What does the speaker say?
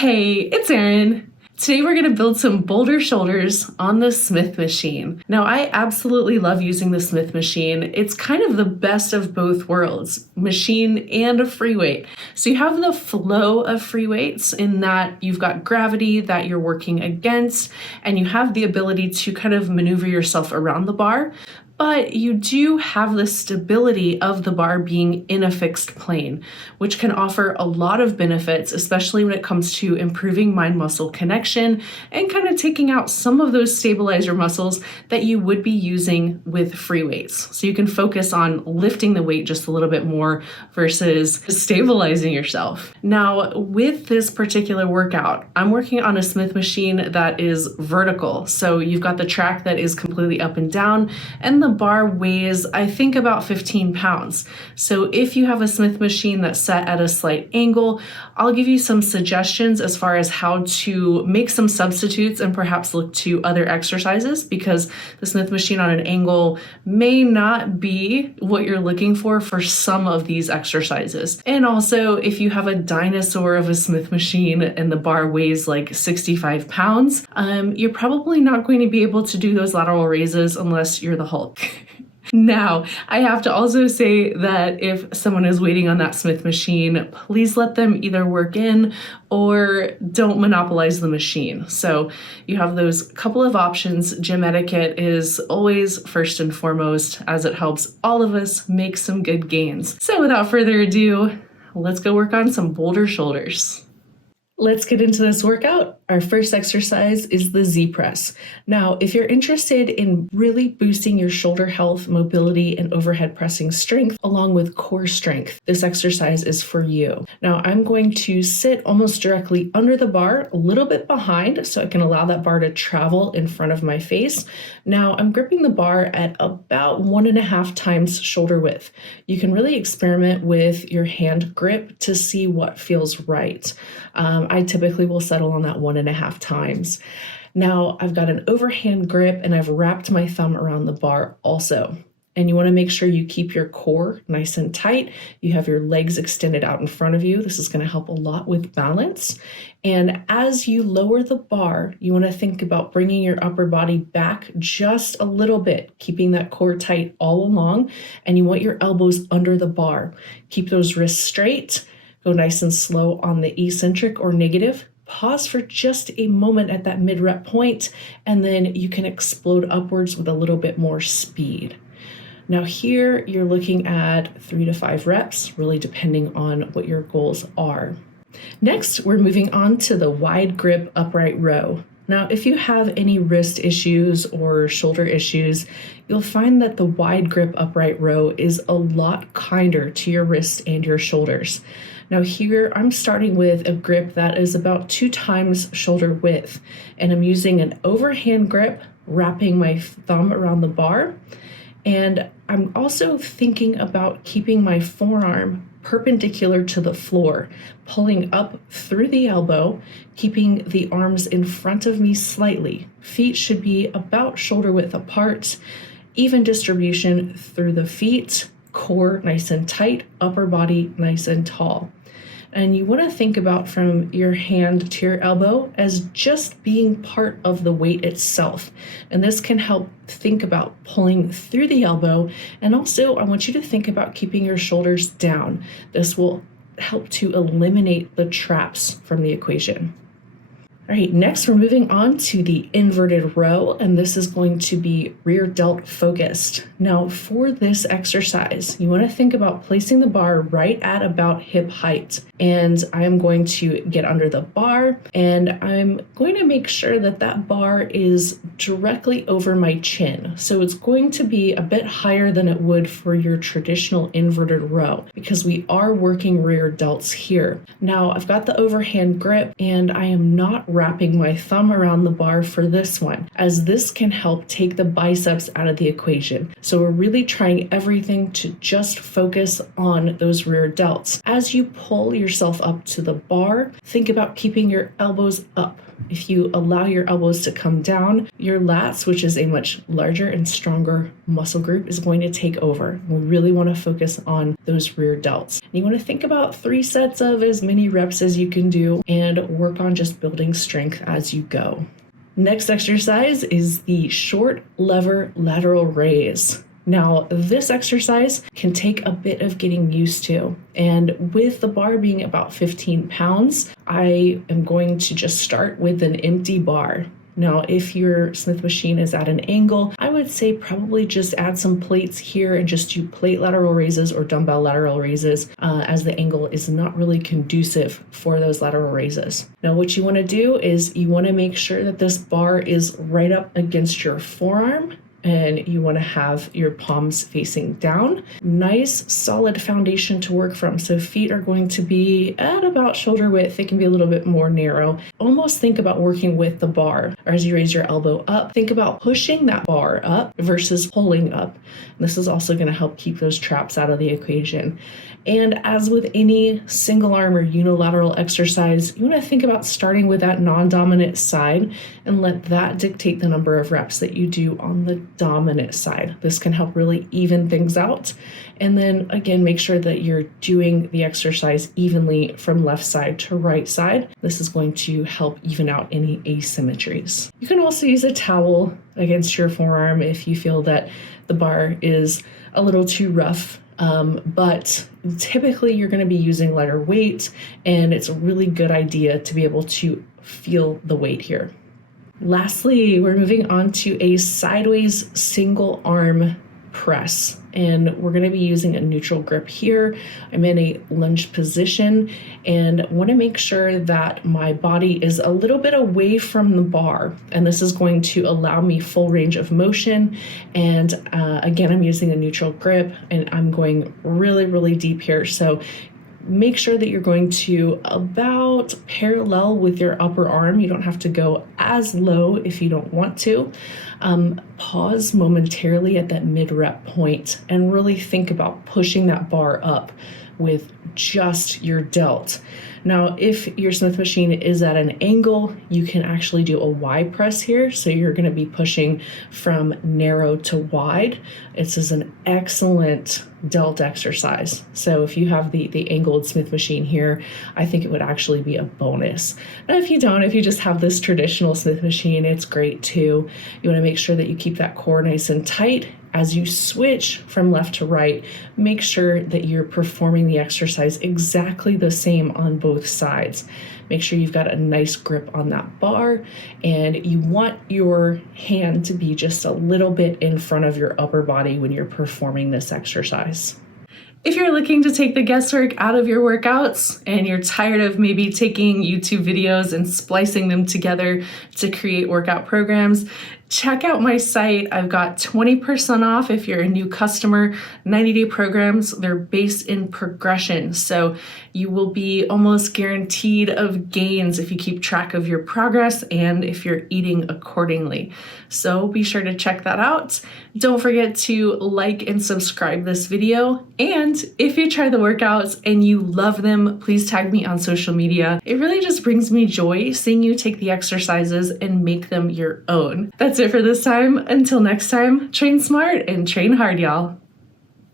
Hey, it's Erin. Today we're going to build some boulder shoulders on the Smith machine. Now, I absolutely love using the Smith machine. It's kind of the best of both worlds, machine and a free weight. So you have the flow of free weights in that you've got gravity that you're working against, and you have the ability to kind of maneuver yourself around the bar. But you do have the stability of the bar being in a fixed plane, which can offer a lot of benefits, especially when it comes to improving mind-muscle connection and kind of taking out some of those stabilizer muscles that you would be using with free weights. So you can focus on lifting the weight just a little bit more versus stabilizing yourself. Now, with this particular workout, I'm working on a Smith machine that is vertical. So you've got the track that is completely up and down, and the bar weighs, I think, about 15 pounds. So if you have a Smith machine that's set at a slight angle, I'll give you some suggestions as far as how to make some substitutes and perhaps look to other exercises, because the Smith machine on an angle may not be what you're looking for some of these exercises. And also, if you have a dinosaur of a Smith machine and the bar weighs like 65 pounds, you're probably not going to be able to do those lateral raises unless you're the Hulk. Now, I have to also say that if someone is waiting on that Smith machine, please let them either work in or don't monopolize the machine. So you have those couple of options. Gym etiquette is always first and foremost, as it helps all of us make some good gains. So without further ado, let's go work on some boulder shoulders. Let's get into this workout. Our first exercise is the Z press. Now, if you're interested in really boosting your shoulder health, mobility, and overhead pressing strength, along with core strength, this exercise is for you. Now, I'm going to sit almost directly under the bar, a little bit behind, so I can allow that bar to travel in front of my face. Now, I'm gripping the bar at about 1.5 times shoulder width. You can really experiment with your hand grip to see what feels right. I typically will settle on that 1.5 times. Now I've got an overhand grip and I've wrapped my thumb around the bar also. And you want to make sure you keep your core nice and tight. You have your legs extended out in front of you. This is going to help a lot with balance. And as you lower the bar, you want to think about bringing your upper body back just a little bit, keeping that core tight all along. And you want your elbows under the bar. Keep those wrists straight. Go nice and slow on the eccentric or negative. Pause for just a moment at that mid-rep point, and then you can explode upwards with a little bit more speed. Now here you're looking at 3 to 5 reps, really depending on what your goals are. Next, we're moving on to the wide grip upright row. Now, if you have any wrist issues or shoulder issues, you'll find that the wide grip upright row is a lot kinder to your wrists and your shoulders. Now here, I'm starting with a grip that is about 2 times shoulder width, and I'm using an overhand grip, wrapping my thumb around the bar. And I'm also thinking about keeping my forearm perpendicular to the floor, pulling up through the elbow, keeping the arms in front of me slightly. Feet should be about shoulder width apart, even distribution through the feet, core nice and tight, upper body nice and tall. And you want to think about from your hand to your elbow as just being part of the weight itself. And this can help think about pulling through the elbow. And also, I want you to think about keeping your shoulders down. This will help to eliminate the traps from the equation. All right, next we're moving on to the inverted row, and this is going to be rear delt focused. Now for this exercise, you want to think about placing the bar right at about hip height. And I'm going to get under the bar, and I'm going to make sure that that bar is directly over my chin. So it's going to be a bit higher than it would for your traditional inverted row, because we are working rear delts here. Now I've got the overhand grip, and I am not wrapping my thumb around the bar for this one, as this can help take the biceps out of the equation. So we're really trying everything to just focus on those rear delts. As you pull yourself up to the bar, think about keeping your elbows up. If you allow your elbows to come down, your lats, which is a much larger and stronger muscle group, is going to take over. We really want to focus on those rear delts. And you want to think about 3 sets of as many reps as you can do and work on just building strength as you go. Next exercise is the short lever lateral raise. Now, this exercise can take a bit of getting used to, and with the bar being about 15 pounds, I am going to just start with an empty bar. Now, if your Smith machine is at an angle, I would say probably just add some plates here and just do plate lateral raises or dumbbell lateral raises, as the angle is not really conducive for those lateral raises. Now, what you want to do is you want to make sure that this bar is right up against your forearm, and you want to have your palms facing down. Nice solid foundation to work from. So feet are going to be at about shoulder width. They can be a little bit more narrow. Almost think about working with the bar. Or as you raise your elbow up, think about pushing that bar up versus pulling up. And this is also going to help keep those traps out of the equation. And as with any single arm or unilateral exercise, you want to think about starting with that non-dominant side and let that dictate the number of reps that you do on the dominant side. This can help really even things out. And then again, make sure that you're doing the exercise evenly from left side to right side. This is going to help even out any asymmetries. You can also use a towel against your forearm if you feel that the bar is a little too rough. But typically you're going to be using lighter weight, and it's a really good idea to be able to feel the weight here. Lastly, we're moving on to a sideways single arm press, and we're going to be using a neutral grip here. I'm in a lunge position and want to make sure that my body is a little bit away from the bar, and this is going to allow me full range of motion. And again, I'm using a neutral grip and I'm going really deep here. So make sure that you're going to about parallel with your upper arm. You don't have to go as low if you don't want to. Pause momentarily at that mid-rep point and really think about pushing that bar up with just your delt. Now, if your Smith machine is at an angle, you can actually do a Y press here. So you're going to be pushing from narrow to wide. This is an excellent delt exercise. So if you have the angled Smith machine here, I think it would actually be a bonus. Now, if you don't, if you just have this traditional Smith machine, it's great too. You want to make sure that you keep that core nice and tight. As you switch from left to right, make sure that you're performing the exercise exactly the same on both sides. Make sure you've got a nice grip on that bar, and you want your hand to be just a little bit in front of your upper body when you're performing this exercise. If you're looking to take the guesswork out of your workouts and you're tired of maybe taking YouTube videos and splicing them together to create workout programs, check out my site. I've got 20% off if you're a new customer. 90-day programs, they're based in progression. So you will be almost guaranteed of gains if you keep track of your progress and if you're eating accordingly. So be sure to check that out. Don't forget to like and subscribe this video. And if you try the workouts and you love them, please tag me on social media. It really just brings me joy seeing you take the exercises and make them your own. That's it for this time. Until next time, train smart and train hard, y'all.